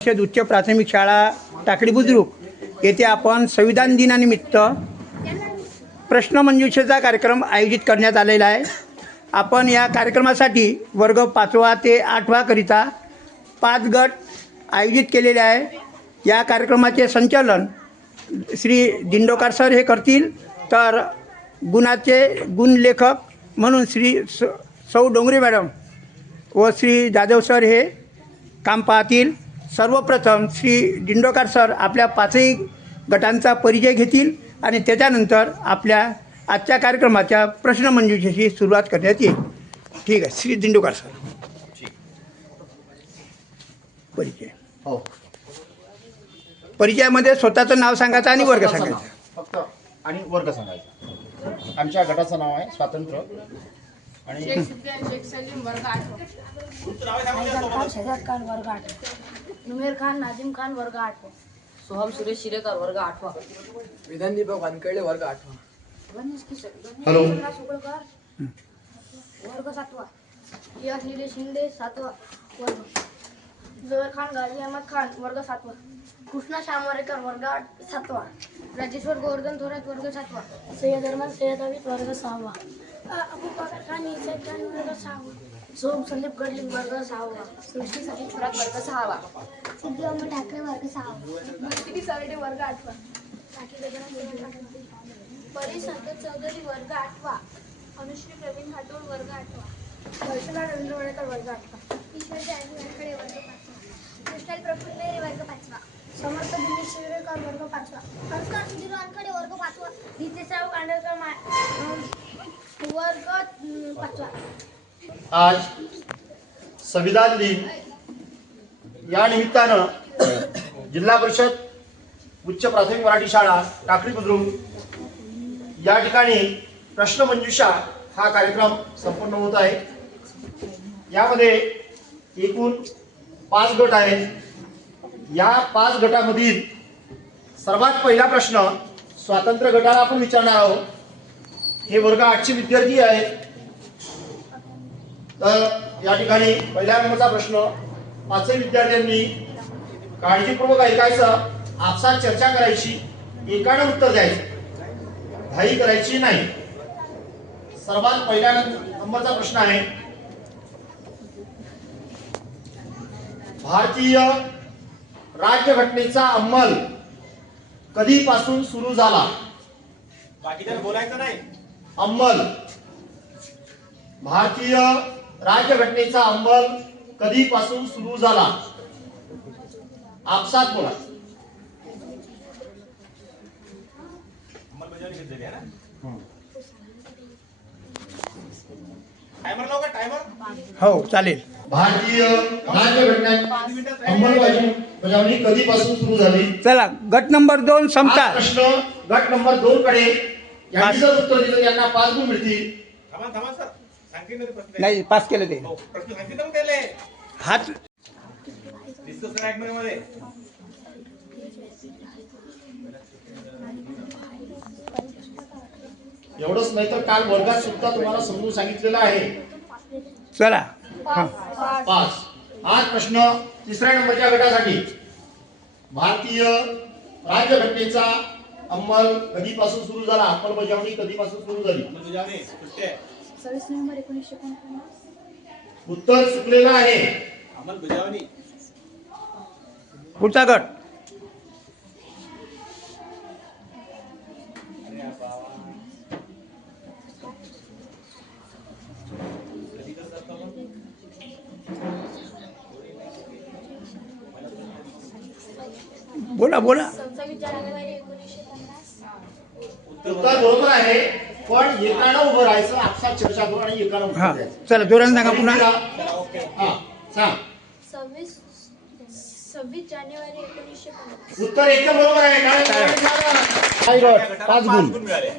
उच्च प्राथमिक शाळा टाकळी बुद्रुक येथे आपण संविधान दिनानिमित्त प्रश्नमंजुषेचा कार्यक्रम आयोजित करण्यात आलेला आहे। आपण या कार्यक्रमासाठी वर्ग 5वा ते 8वा करिता 5 गट आयोजित केलेले आहे। या कार्यक्रमाचे संचालन श्री दिंडोकर सर हे करतील, तर गुण लेखक म्हणून श्री सौ डोंगरे मॅडम व श्री जाधव सर हे काम पाहतील। सर्वप्रथम श्री दिंडोकर सर आपल्या 5ही गटांचा परिचय घेतील आणि त्याच्यानंतर आपल्या आजच्या कार्यक्रमाच्या प्रश्नमंजुषेची सुरुवात करण्यात येईल। ठीक आहे, श्री दिंडोकर सर परिचय। हो, परिचयामध्ये स्वतःचं नाव सांगायचं आणि वर्ग सांगायचा फक्त आणि वर्ग सांगायचा। आमच्या गटाचं नाव आहे स्वातंत्र्य आणि शेख सलीम वर्ग 8, शहजाद खान वर्ग 8, नुमेर खान नाजिम खान वर्ग 8, सोहम सुरेश शिरेकर वर्ग 8, विधान दीपक वानखेडे वर्ग 8, हॅलो सुगळकर वर्ग 7, यश निलेश शिंदे 7वा वर्ग, जोहर खान गाजी अहमद खान वर्ग 7वा, कृष्णा श्यामवरेकर वर्ग 7वा, राजेश्वर गोवर्धन थोरात वर्ग 7वा, सय्यद अहमद सय्यद अवीद वर्ग 6वा, अबू बकर खान इसाद खान वर्ग 6वा, सोम संदीप गडलिंग वर्ग 6वा, सृष्टी सचिन थोरात वर्ग 6वा, सिद्धी अहमद ठाकरे वर्ग 6वा, भक्ती सावडे वर्ग 8वा, परी संकेत चौधरी वर्ग 8वा, अनुश्री प्रवीण खाटोळ वर्ग 8वा, हर्षला रवींद्र वडेकर वर्ग 8वा, ईश्वर जायजी वानखेडे वर्ग 5वा, कृष्णाल प्रफुल्ल मेहरे वर्ग 5वा, समर्थ दिनेश शिवरेकर वर्ग 5वा, संस्कार सुधीर वानखेडे वर्ग 5वा, नितेशराव कांडलकर वर्ग 5वा। आज संविधान दिन या निमित्तानं जिल्हा परिषद उच्च प्राथमिक मराठी शाळा टाकळी बुद्रुक या ठिकाणी प्रश्नमंजुषा हा कार्यक्रम संपन्न होत आहे। यामध्ये एकूण 5 गट आहेत। या 5 गटामधील सर्वात पहिला प्रश्न स्वातंत्र्य गटाला आपण विचारणार आहोत। हे वर्ग 8चे विद्यार्थी आहेत। तर या ठिकाणी पहिल्या नंबरचा प्रश्न 5 विद्यार्थ्यांनी काळजीपूर्वक ऐकायचं, आपसात चर्चा करायची, एकानं उत्तर द्यायचं, घाई करायची नाही। सर्वात पहिल्या नंबरचा प्रश्न आहे, भारतीय राज्यघटनेचा अंमल कधीपासून सुरू झाला? बाकीच्या बोलायचं नाही। अंमल, भारतीय राज्यघटनेचा अंमल कधीपासून सुरू झाला? आपसात बोला। अंमलबजावणी घेतलेली आहे ना? टायमर लावू का? टायमर हो चालेल। भारतीय राज्यघटनेची अंमलबजावणी कधीपासून सुरू झाली? चला, गट नंबर 2 हा संपता। प्रश्न गट नंबर 2 कडे यांनी जर उत्तर दिलं यांना 5 गुण मिळतील। थांबा सर, सांगतील ना ते प्रश्न। नाही, पास केलं ते। हो, प्रश्न सांगतील ना मग त्याले हात डिस्कशन ऍक्ट मध्ये। एवढंच नाही तर काल वर्गात सुद्धा तुम्हाला समजून सांगितलेलं आहे। चला, हां 5 आज प्रश्न 3ऱ्या नंबरच्या गटासाठी, भारतीय राज्यघटनेचा अंमल कधीपासून सुरू झाला? अंमलबजावणी कधीपासून सुरू झाली? अंमलबजावणी सुट्टे 26 नोव्हेंबर 1949। उत्तर चुकलेलं आहे। अंमलबजावणी पुढचा गट बोला बोला। 27 जानेवारी 1950। उत्तर बरोबर आहे, पण एकानं उभं राहायचं, आपसात चर्चा करू आणि एकानं उत्तर हां द्यायचं। चला, जोराने सांगा पुन्हा। हां सांग। 26 जानेवारी 1950। उत्तर एकदम बरोबर आहे। काय गट 5 गुण। मिळाले।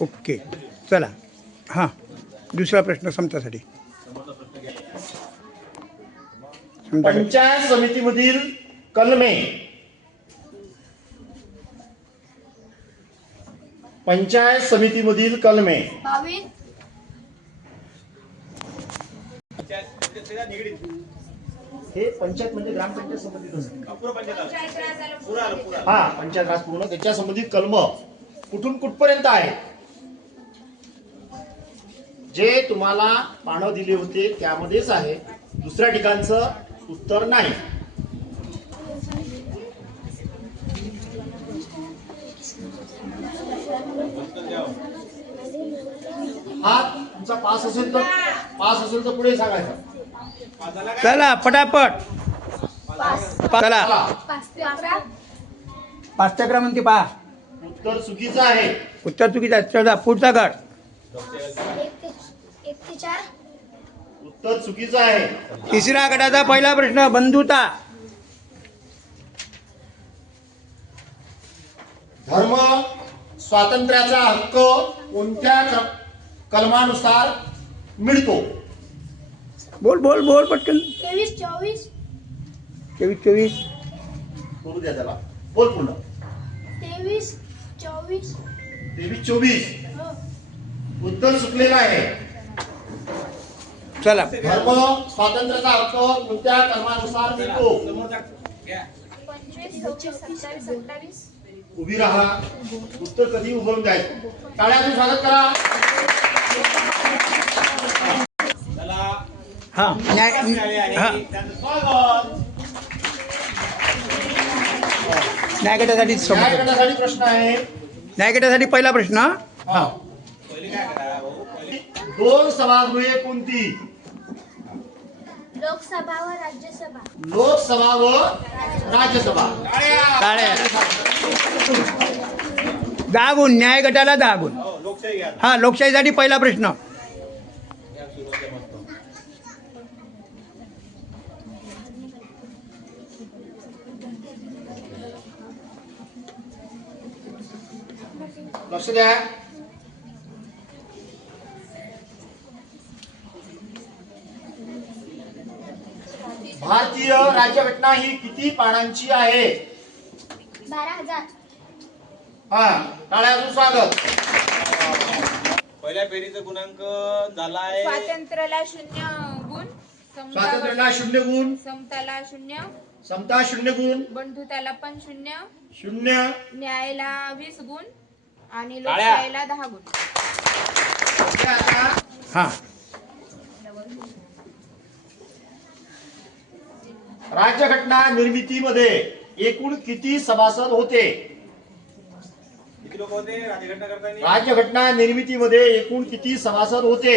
ओके, चला हां दुसरा प्रश्न समतासाठी। पंचायत समितीमधील कलमे, पंचायत समितीमधील कलमे 22, त्याच्या निगडीत हे पंचायत म्हणजे ग्रामपंचायत संबंधित असते. पूर्ण पंचायत पुरा आलं पुरा. हा, पंचायत राज पूर्ण त्याच्या संबंधित कलम कुठून कुठपर्यंत आहे. जे तुम्हाला पानं दिले होते त्यामध्येच आहे, दुसऱ्या ठिकाणचं उत्तर नाही. हा तुमचा पास असेल तर पुढे सांगायचं. पाच झाला का? चला पटापट चला. चला, 5 ते 11 5 ते 11 म्हणते पहा. उत्तर चुकीचं आहे. उत्तर चुकीचं आहे. चला पुढचा गट. 1 ते 4 उत्तर चुकीचं आहे. तिसऱ्या गटाचा पहिला प्रश्न बंधुता. धर्म स्वातंत्र्याचा हक्क कोणत्या कलमानुसार मिळतो. बोल बोल बोल पटकन. 23 24 24 करू द्या त्याला. बोल पुन्हा. 23 24 23-24 उत्तर चुकलेलं आहे. चला. धर्म स्वातंत्र्याचा हक्क कोणत्या कलमानुसार मिळतो. समोरचा घ्या. 25 26 27 28 उभी राहा. उत्तर कधी उभारून द्यायचं. टाळ्यातून स्वागत करा. चला. हा न्याय हा त्यांचं स्वागत. न्याय गटासाठी न्याय समोर. गटासाठी प्रश्न आहे. न्याय गटासाठी पहिला प्रश्न. हा पहिली काय करा भाऊ? पहिली 2 सभागृहे कोणती. लोकसभा व राज्यसभा लोकसभा व राज्यसभा. टाळ्या. टाळ्या. 10 गुण. न्याय गटाला 10 गुण. हो, लोकशाही घ्या. हा लोकशाहीसाठी पहिला प्रश्न. या सुरुवातीला मस्त. लक्ष द्या. भारतीय राज्यघटना ही किती पानांची आहे. 12000 हा, टाळ्यातून स्वागत. पहिल्या फेरीचा गुणांक झालाय स्वातंत्र्याला 0 गुण, स्वातंत्र्याला 0 गुण, समताला 0, समता 0 गुण, बंधुताला पण 0, 0. न्यायाला 20 गुण आणि टाळ्या. लोकशाहीला 10 गुण. हे आता हा राज्यघटना निर्मितीमध्ये एकूण किती सभासद होते. किती लोक होते राज्यघटना करताना? राज्यघटना निर्मितीमध्ये एकूण किती सभासद होते.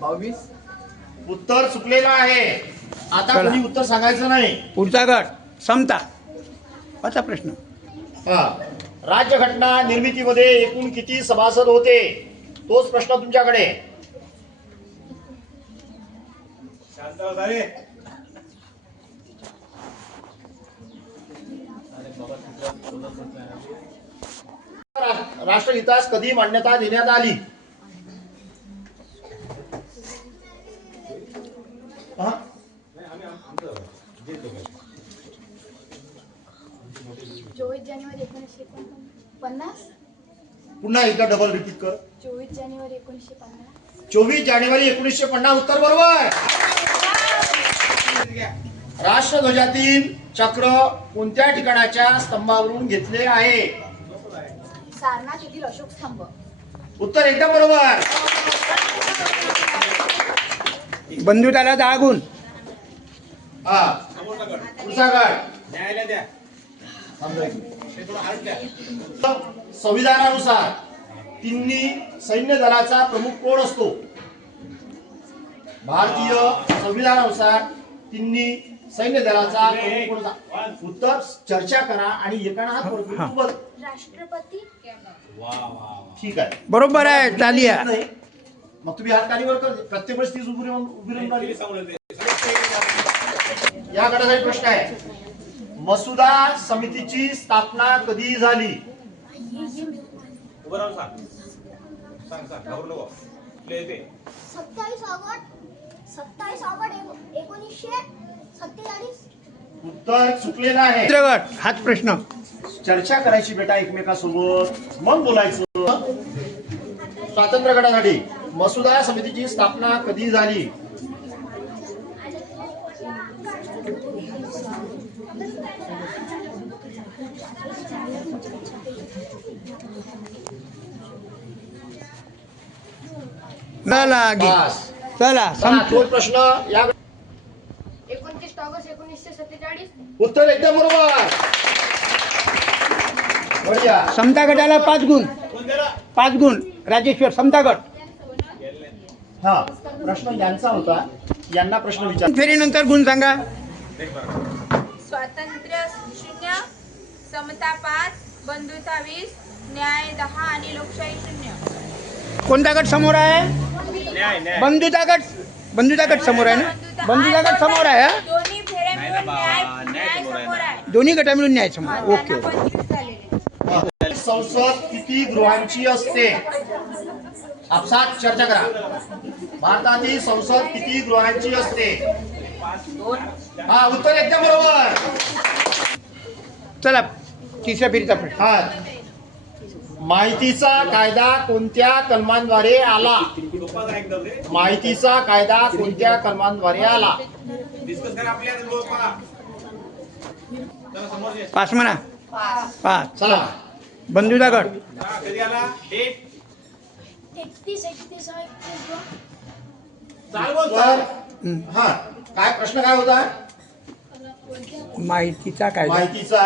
22. उत्तर चुकलेलं आहे. आता चला. कोणी उत्तर सांगायचं नाही. पुढचा गट समता. पाचवा प्रश्न. हा, राज्यघटना निर्मितीमध्ये एकूण किती सभासद होते. तोच प्रश्न तुमच्याकडे. शांत बसा रे. राष्ट्रहितास कधी मान्यता देण्यात आली. हा? 24 जानेवारी 1950 पुन्हा एकदा डबल रिपीट कर. 24 जानेवारी 1950 24 जानेवारी 1950 उत्तर बरोबर. राष्ट्रध्वजातील चक्र कोणत्या ठिकाणाच्या स्तंभावरून घेतले आहे. सारनाथ येथील अशोक स्तंभ. उत्तर एकदम बरोबर. बंधुताला 10 गुण. हा, समोरचा गट. पुढचा गट. न्यायालय द्या. थांबा एक मिनिट. हे थोडं हलक द्या. संविधानानुसार तिन्ही सैन्य दलाचा प्रमुख कोण असतो. भारतीय संविधानानुसार तिन्ही सैन्य दलाचा प्रमुख कोण असतो. उत्तर चर्चा करा आणि एकाना हात वर करून बोल. राष्ट्रपती वा वा वा. ठीक आहे. बरोबर आहे. तालिया. नाही. मग तुम्ही हात खालीवर कर. प्रत्येक वेळेस तीच उभी राहून राहिली. किती सांगू ते? या गटासाठी प्रश्न आहे. मसुदा समितीची स्थापना कधी झाली. उभं राहून सांग. सांग सांग. घाबरू नको. तुला येते. 27 ऑगस्ट 1947. उत्तर चुकलेलं आहे. तिसरा गट. हाच प्रश्न. चर्चा करायची बेटा एकमेकासोबत, मग बोलायचं. स्वातंत्र्य गटासाठी मसुदा समितीची स्थापना कधी झाली. चला गे पास. चला चला, तोच प्रश्न या 29 ऑगस्ट 1947. उत्तर एकदम बरोबर. बढिया. समता गटाला 5 गुण. 5 गुण राजेश्वर समता गट. हा प्रश्न यांचा होता, यांना प्रश्न विचार. फेरीनंतर गुण सांगा. स्वातंत्र्य 0, समता 5, बंधुता 20, न्याय 10 आणि लोकशाही 0. कोणता गट समोर आहे? बंधुता गट. बंधुता गट समोर आहे ना? बंधुता गट समोर आहे हा? दोन्ही फेऱ्या मिळून न्याय समोर आहे. दोन्ही गटा मिळून न्याय समोर. त्यांना ओके ओके. 25 झालेले. संसद किती गृहांची असते? आपसात चर्चा करा. भारतातील संसद किती गृहांची असते? हा उत्तर एकदम बरोबर. चला तिसऱ्या फेरीचा प्रश्न. हा माहितीचा कायदा कोणत्या कलमांद्वारे आला? माहितीचा कायदा कोणत्या कलमांद्वारे आला? डिस्कस करा आपल्या दोघं पहा. चला समोर पाच म्हणा. पाच. चला बंधुता गट. कधी आला डेट 31 चाल बोल तर हा काय प्रश्न काय होता? माहितीचा कायदा. माहितीचा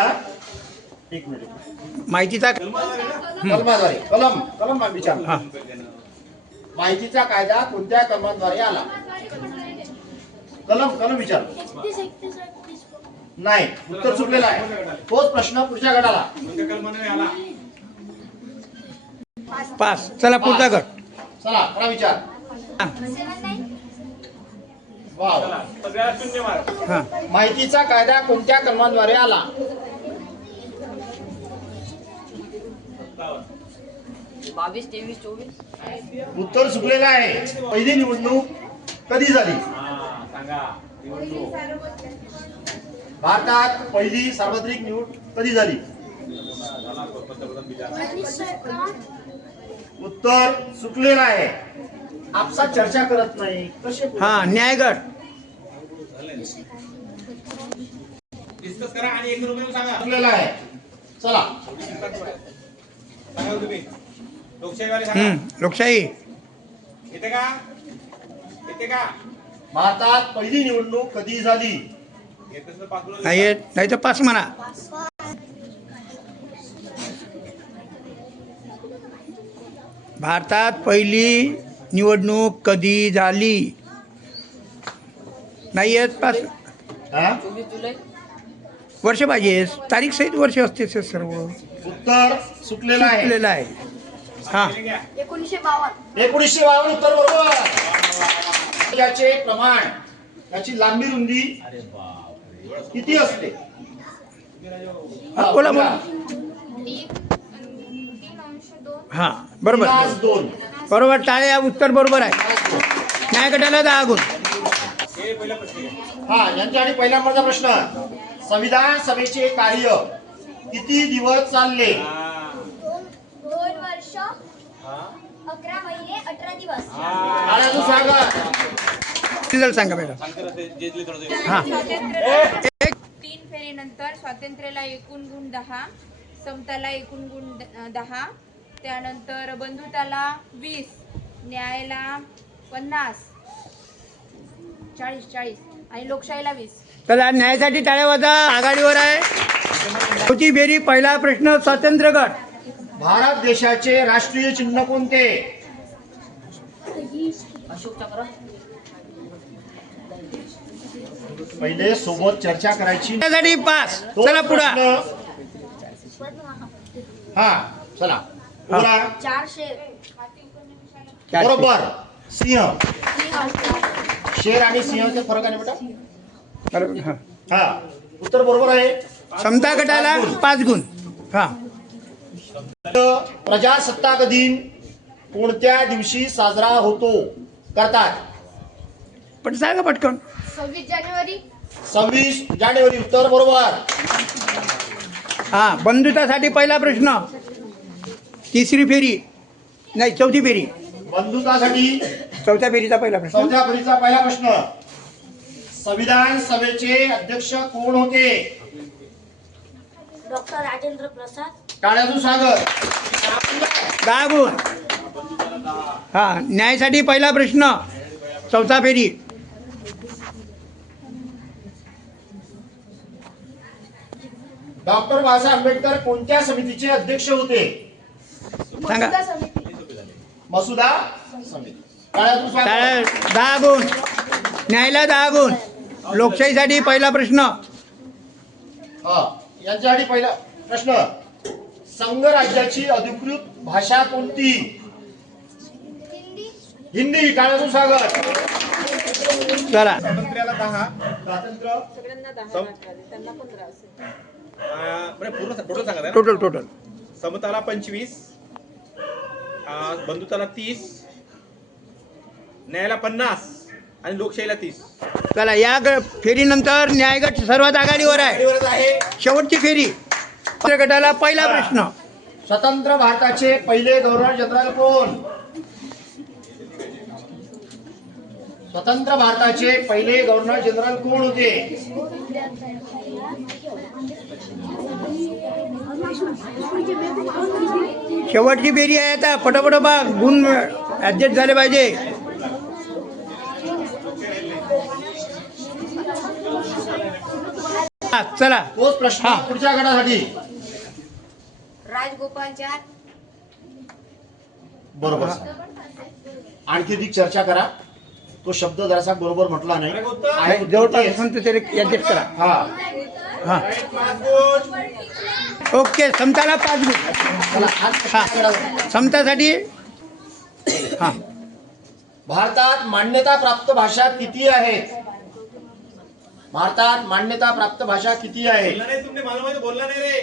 एक मिनिट माहितीचा कलमाद्वारे कलम विचार. हा. माहितीचा कायदा कोणत्या कलमांद्वारे आला? कलम विचार. 31 नाही, उत्तर चुकलेलं आहे. तोच प्रश्न पुढच्या गटाला. कोणत्या कलमाने आला? 5. चला पुढचा गट. चला करा विचार. वाव. चला सगळ्याला 0 मार्क. हा. माहितीचा कायदा कोणत्या कलमांद्वारे आला? 22, 23, 24. उत्तर चुकलेलं आहे. पहिली निवडणूक कधी झाली? हा सांगा. निवडणूक. भारतात पहिली सार्वत्रिक निवडणूक कधी झाली? झाला पंतप्रधान बिचार. उत्तर चुकलेलं आहे. आपसात चर्चा करत नाही कसे बोलता? हा न्याय गट. डिस्कस करा आणि एक रुपये सांगा. चुकलेलं आहे. चला सांगा तुम्ही. लोकशाहीवाले सांगा. लोकशाही. येते का? येते का? भारतात पहिली निवडणूक कधी झाली? येत नसेल तर पाच बोला. नाही येत नाही तर 5 म्हणा. भारतात पहिली निवडणूक कधी झाली? नाही येत 5. हा? 24 जुलै. वर्ष पाहिजे. तारीख सहित वर्ष असते ते सर्व. उत्तर चुकलेलं आहे. चुकलेलं आहे. हा. 1952. 1952 उत्तर बरोबर. याचे प्रमाण, याची लांबी रुंदी किती असते? हा, बोला बोला. 3:2. हा बरोबर 2. बरोबर. टाळे. उत्तर बरोबर आहे. न्याय गटाला 10 गुण. हे पहिला प्रश्न आहे. हा यांच्यासाठी पहिला नंबरचा प्रश्न. संविधान सभेचे कार्य किती दिवस चालले? 2 वर्ष 11 महिने 18 दिवस. टाळ्यातून सांगा. रिझल्ट सांगा मॅडम. सांगते ना ते जेतले थोडं. हा. स्वातंत्र्याला 1. 3 फेरीनंतर स्वातंत्र्याला एकूण गुण 10, समताला एकूण गुण 10, त्यानंतर बंधुताला 20, न्यायाला 50, 40 आणि लोकशाहीला 20. चला न्यायासाठी टाळ्या वाजा. आघाडीवर आहे. चौथी फेरी. पहिला प्रश्न स्वातंत्र्य गट. भारत देशाचे राष्ट्रीय चिन्ह कोणते? अशोक चक्र. पहिले सोबत चर्चा करायची. त्यासाठी 5. तो चला पुढा. प्रश्न. हा चला पुढा. 4 शेर. बरोबर. सिंह. शेर आणि सिंहचे फरक आहे ना बेटा? बरोबर. हा. हा उत्तर बरोबर आहे. समता गटाला 5 गुण. हा. प्रजासत्ताक दिन कोणत्या दिवशी साजरा करतात? पण सांगा पटकन. 26 जानेवारी. 26 जानेवारी. उत्तर बरोबर. हा. बंधुतासाठी पहिला प्रश्न. तिसरी फेरी. नाही चौथी फेरी. बंधुतासाठी चौथ्या फेरीचा पहिला प्रश्न. चौथ्या फेरीचा पहिला प्रश्न. संविधान सभेचे अध्यक्ष कोण होते? डॉक्टर राजेंद्र प्रसाद. टाळ्यातून स्वागत. 10 गुण. हां, न्यायासाठी पहिला प्रश्न, चौथा फेरी. डॉक्टर बाबासाहेब आंबेडकर कोणत्या समितीचे अध्यक्ष होते? सांगा. मसुदा समिती. टाळ्यातून स्वागत. 10 गुण. न्यायला 10 गुण. लोकशाहीसाठी पहिला प्रश्न. हा, यांच्यासाठी पहिला प्रश्न, संघराज्याची अधिकृत भाषा कोणती? हिंदी. टाळ्यातून स्वागत. चला. स्वातंत्र्याला 10, स्वातंत्र्य म्हणजे पूर्ण टोटल सांगा ना. टोटल. समताला 25, बंधुताला 30, न्यायाला 50 आणि लोकशाहीला 30. चला, या फेरीनंतर न्यायगट सर्वात आघाडीवर आहे. गाडीवरच आहे. शेवटची फेरी. गटाला पहिला प्रश्न. स्वतंत्र भारताचे पहिले गव्हर्नर जनरल कोण? स्वतंत्र भारताचे पहिले गव्हर्नर जनरल कोण होते? शेवटची फेरी आहे आता. पटापट बा, गुण ऍडजस्ट झाले पाहिजे. हा, चला. तोच प्रश्न पुढच्या गटासाठी. राजगोपालचार. बरोबर. आणखी अधिक चर्चा करा. तो शब्द जरासा बरोबर म्हटला नाही. आहे जवळपास असेल तर त्याला ऍडजस्ट करा. हा. हा, 5 गुण. ओके. समताला 5 गुण. चला, आज पुढच्या गटासाठी. समतासाठी हा, भारतात मान्यता प्राप्त भाषा किती आहेत? भारतात मान्यता प्राप्त भाषा किती आहे? बोलला नाही तुम्ही, मालूम आहे बोलला नाही रे.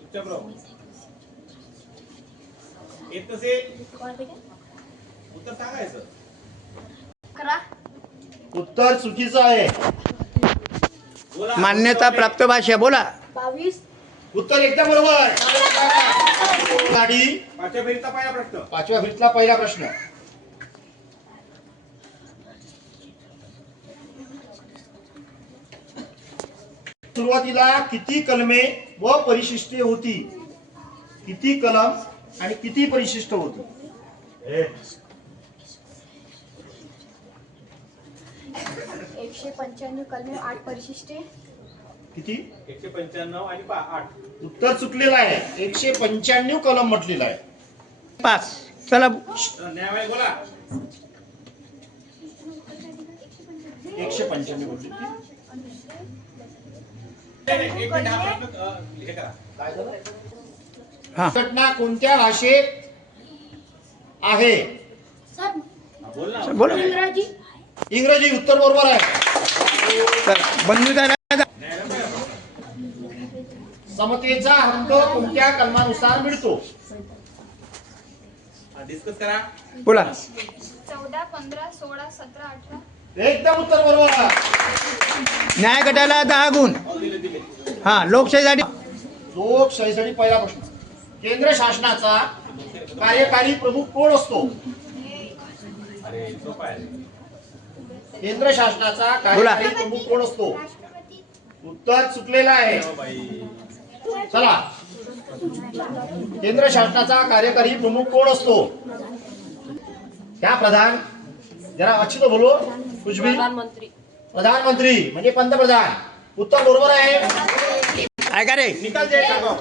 चुपचाप राहू. येत नसेल उत्तर सांगायचं. 11. उत्तर चुकीचं आहे. बोला. मान्यता प्राप्त भाषा. बोला. 22. उत्तर एकदम बरोबर. गाडी. 5व्या फेरीचा पहिला प्रश्न. 5व्या फेरीतला पहिला प्रश्न. सुरुवातीला किती कलमे व परिशिष्टे होती? किती कलम आणि किती परिशिष्ट होती? 195 कलमे, 8 परिशिष्टे. किती? 195 आणि 8. उत्तर चुकलेलं आहे. 195 कलम म्हटलेलं आहे. 5. चला. न्यायालय बोला. 195 म्हटली. एक मिनिट हा प्रश्न हे करा. काय झालं? हा, घटना कोणत्या भाषेत आहे? सर, हा, बोल ना. बोला. इंग्रजी. इंग्रजी. उत्तर बरोबर आहे. चला. बंधुताला समतेचा हक्क कोणत्या कलमानुसार मिळतो? डिस्कस करा. बोला. 14, 15, 16, 17, 18. एकदम उत्तर बरोबर आहे. न्याय गटाला 10 गुण. हा, लोकशाहीसाठी. लोकशाहीसाठी पहिला प्रश्न, केंद्र शासनाचा कार्यकारी प्रमुख कोण असतो? अरे सोपा आहे. केंद्र शासनाचा कार्यकारी प्रमुख कोण असतो? उत्तर चुकलेलं आहे. हो बाई. चला, केंद्र शासनाचा कार्यकारी प्रमुख कोण असतो? क्या प्रधान? जरा अच्छी तो बोलो. कुछ भी. प्रधानमंत्री. प्रधानमंत्री म्हणजे पंतप्रधान. उत्तर बरोबर आहे. ऐका रे. निकाल द्यायचा का?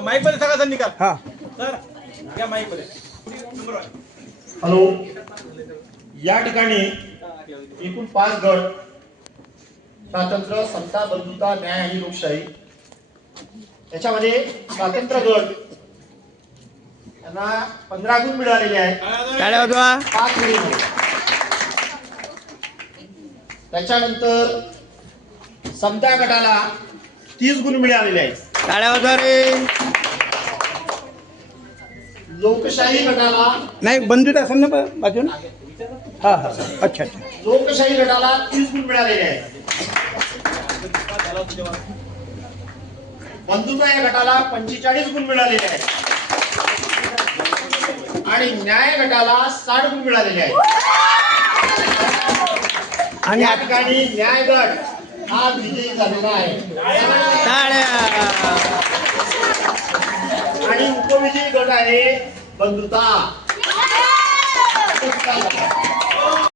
माईक मध्ये सांगा सर निकाल. हा, सर या माईक मध्ये. हॅलो. या ठिकाणी एकूण 5 गट, स्वातंत्र्य, समता, बंधुता, न्याय आणि लोकशाही. त्याच्यामध्ये स्वातंत्र्य गट यांना 15 गुण मिळालेले आहेत. टाळ्या वाजवा. 5 फेरीमध्ये. त्याच्यानंतर समता गटाला 30 गुण मिळालेले आहेत. टाळ्या वाजवा रे. लोकशाही गटाला नाही, बंधुता असेल ना बाजून. हा हा, अच्छा अच्छा. लोकशाही गटाला 30 गुण मिळालेले आहेत. बंधुता या गटाला 45 गुण मिळालेले आहेत. आणि न्याय गटाला 60 गुण मिळालेले आहेत. आणि या ठिकाणी न्याय गट हा विजयी झालेला आहे. टाळ्या. आणि उपविजयी गट आहे बंधुता.